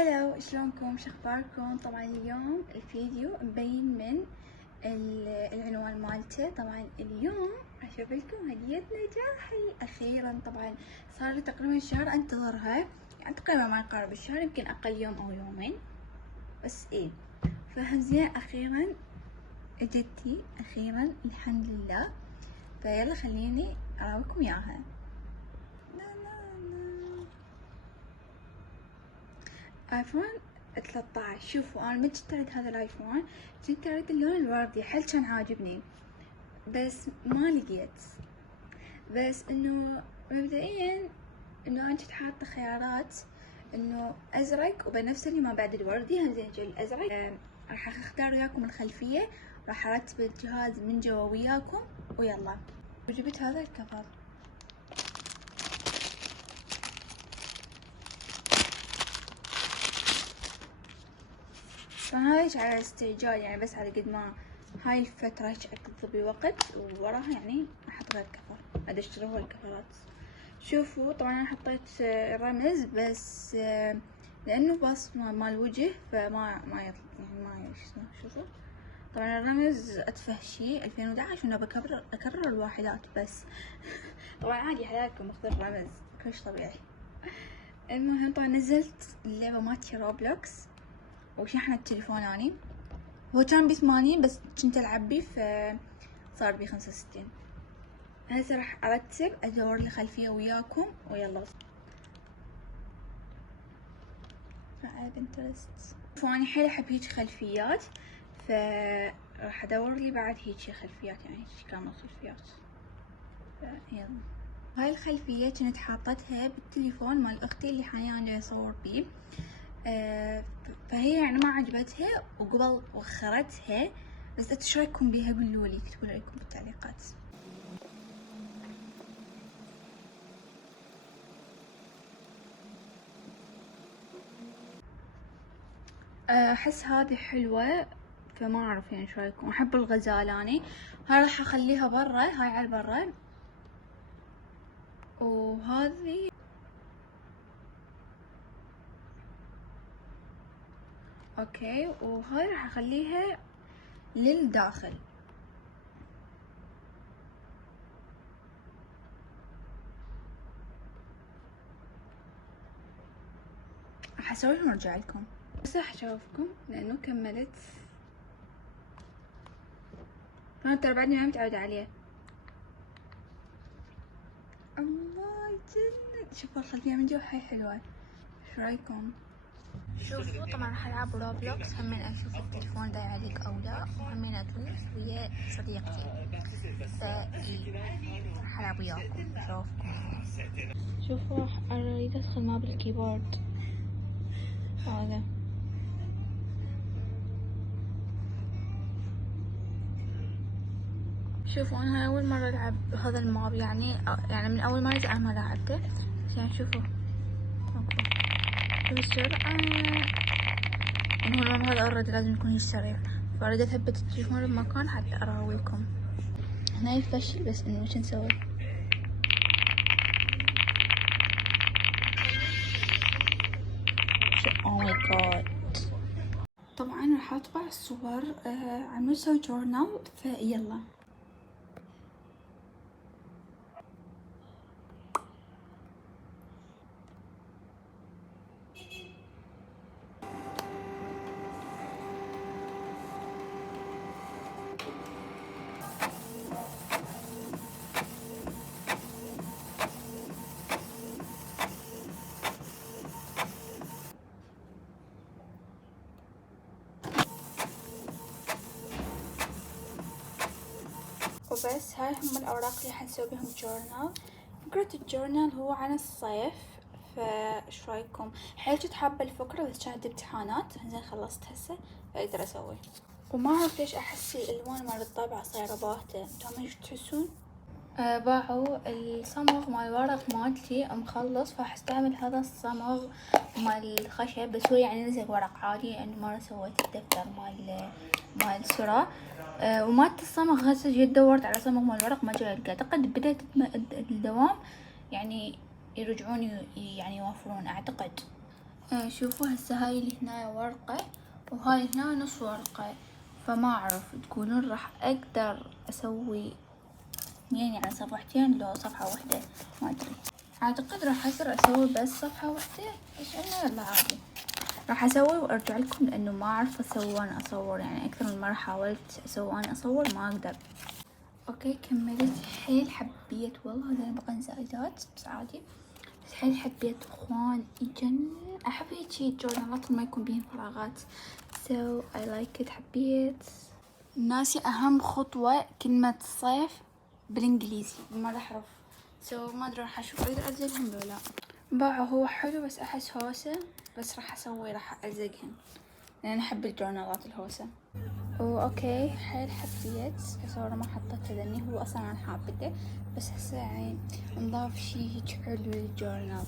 هلو، شلونكم؟ شخباركم؟ طبعا اليوم الفيديو مبين من العنوان مالته. طبعا اليوم اشوف لكم هدية نجاحي اخيرا. طبعا صار لي تقريبا شهر انتظرها، يعني تقريبا ما يقارب الشهر، يمكن اقل يوم او يومين بس. فهمزين اخيرا اجتي، اخيرا الحمد لله. فيلا خليني اراويكم اياها. ايفون 13. شوفوا انا ما اشتريت هذا الايفون، كنت اريد اللون الوردي، حيل كان عاجبني بس ما لقيت. بس انه مبدئيا انه انا كنت حاطه خيارات انه ازرق وبنفسجي ما بعد الوردي. هم زين الازرق. راح اختار وياكم الخلفيه، راح ارتب الجهاز من جوا وياكم ويلا. وجبت هذا الكفر. فهاي على استعجال، يعني بس على قد ما هاي الفترة اقضي وقت، ووراها يعني احط غير كفر، ادشتري هو الكفرات. شوفوا طبعا انا حطيت رمز بس لانه بصمة مال وجه فما يطلع، يعني ما شوفوا. طبعا الرمز اتفه شي 2011 وانا اكرر الواحدات بس. طبعا عادي حياكم اخذ الرمز كلش طبيعي. المهم طبعا نزلت اللعبة مالتي روبلوكس وشحنت التليفون اني. هو كان ب80 بس كنت العب بيه فصار ب65. هسه راح ارتب ادور لي خلفيه وياكم ويلا. على بنترست فاني حيل احب هيج خلفيات، فراح ادور لي بعد هيج خلفيات، يعني هيج كامل خلفيات. يلا هاي الخلفيه كنت حاطتها بالتليفون مال اختي اللي حاليا انا اصور بيه. فهي يعني ما عجبتها وقبل وخرتها. بس انتو شو رايكم بيها؟ قولولي، اكتبوا رايكم بالتعليقات. احس هذه حلوة، فما اعرف يعني شو رايكم. احب الغزالاني. هاي راح اخليها برا، هاي على برا. وهذه اوكي، وهاي راح اخليها للداخل. راح اسويهم وارجع لكم. بس راح اشوفكم لانه كملت. فانا ترى بعدني ما متعودة عليه. الله يجنن. شوفوا الخلفية من جوا هاي حلوة، شو رايكم؟ شوفوا طبعا راح العب روبلوكس، همين اشوف التليفون دا يعلق او لا، وهمين ادوس ويا صديقتي. راح العب وياكم اشوفكم. شوفوا راح اريد ادخل ما بالكيبورد هذا. شوفوا انا اول مرة العب هذا الماب، يعني من اول مرة انا ما لعبته. يعني شوفوا بسرعة. هو الماب هذا اوريدي لازم يكون سريع، فاريد اثبت التليفون بمكان حتى اراويكم. هنا يفشل بس انه وش نسوي؟ او ماي جاد. طبعا راح اطبع الصور عم نسوي جورنال، فيلا. وبس هاي هم الأوراق اللي حنسوي بهم جورنال. فكرة الجورنال هو عن الصيف، فايش رايكم؟ حيل كنت حابة الفكرة بس كانت امتحانات. زين خلصت هسه اقدر اسوي. وما اعرف ليش احس الالوان مال الطابعة صايرة باهتة. انتم ايش تحسون؟ باعوا الصمغ مال الورق مالتي مخلص، فراح استعمل هذا الصمغ مال الخشب، بس هو يعني نزل ورق عادي لانه مرة سويت الدفتر مال سرا. ومالت الصمغ هسه جيت دورت على صمغ مال الورق ما جاي القى. اعتقد بديت الدوام يعني يرجعون يعني يوفرون اعتقد. شوفوا هسه هاي اللي هنا ورقة وهاي هنا نص ورقة، فما أعرف تقولون راح أقدر أسوي يعني على صفحتين لو صفحة واحدة، ما أدري. أعتقد راح أصير أسوي بس صفحة واحدة، إيش إنه يلا عادي راح أسوي وأرجع لكم، لأنه ما أعرف أسوي وأنا أصور، يعني أكثر من مرة حاولت أسوي وأنا أصور ما أقدر. أوكي كملت حيل حبيت والله، هذول بقى زائدات بس عادي، بس حيل حبيت إخوان يجنن. أحب هيجي الجورنالات ما يكون بيهم فراغات، so I like it. حبيت. ناسي أهم خطوة كلمة صيف بالإنجليزي ما راح أعرف، so ما أدري راح أشوف أقدر ألزقهم ولا لا. باعه هو حلو بس أحس هوسة، بس راح ألزقهن لأن أحب الجورنالات الهوسة. اوكي حيل حبيت، بس أنا ما حطيته لأني هو أصلا أنا حابته، بس هسه يعني نضاف شي هيك حلو للجورنال.